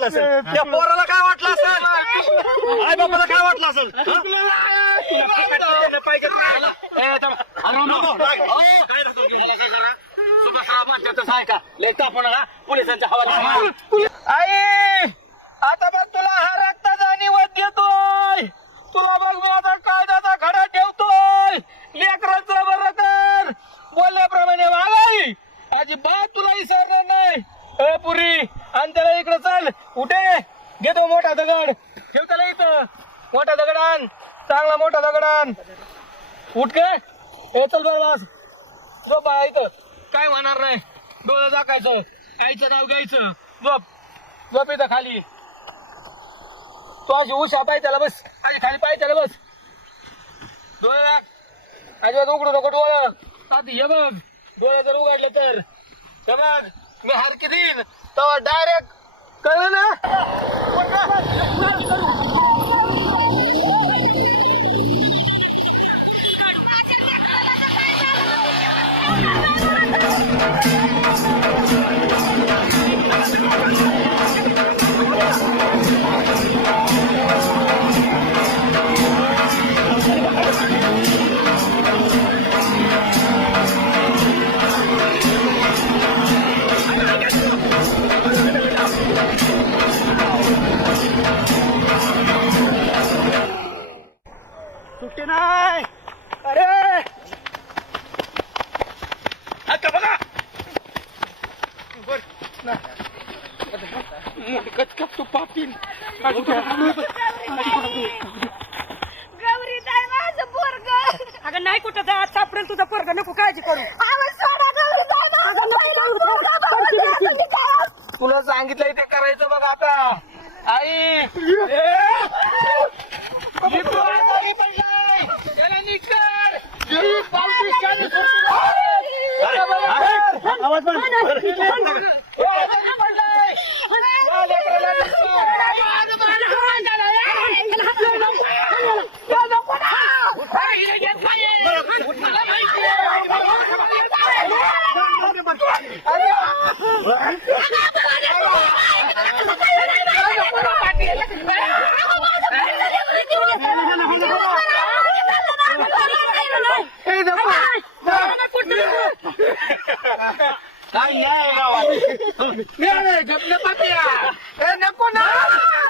वाटलं असेल त्या पोराला काय वाटलं असेल आई बाबाला काय वाटलं असेल पोलिसांच्या हवाला आई आता बघ तुला हा रक्ताचा निवड देतोय तुला बघ मी आता कायद्याचा खडा ठेवतोय लेकरांचं बरं कर बोलल्याप्रमाणे वागाई अजिबात तुला विसरणार नाही पुरी आणि त्याला इकडे चल कुठे घेतो मोठा दगड ठेव त्याला इथं मोठा दगड आण चांगला मोठा दगड आण उठ काय हे चल बरं बस झोप आहे इथं काय होणार नाही डोळं दाखायचं आईचं नाव घ्यायचं झोप झोप इथं खाली तू अशी उशा पाय त्याला बस अशी खाली पाय त्याला बस डोळे लाग अजिबात उघडू नको डोळं आता हे बघ डोळे जर उघडले तर बघ मी हारकी देईन तर डायरेक्ट कळलं ना सुट्टी नाही अरे बघा तू पापीन गौरी ताई माझं पोरग अगं नाही कुठं जा सापडेल तुझं पोरग नको काळजी करू तुला सांगितलंय ते करायचं बघ आता आई काय नाही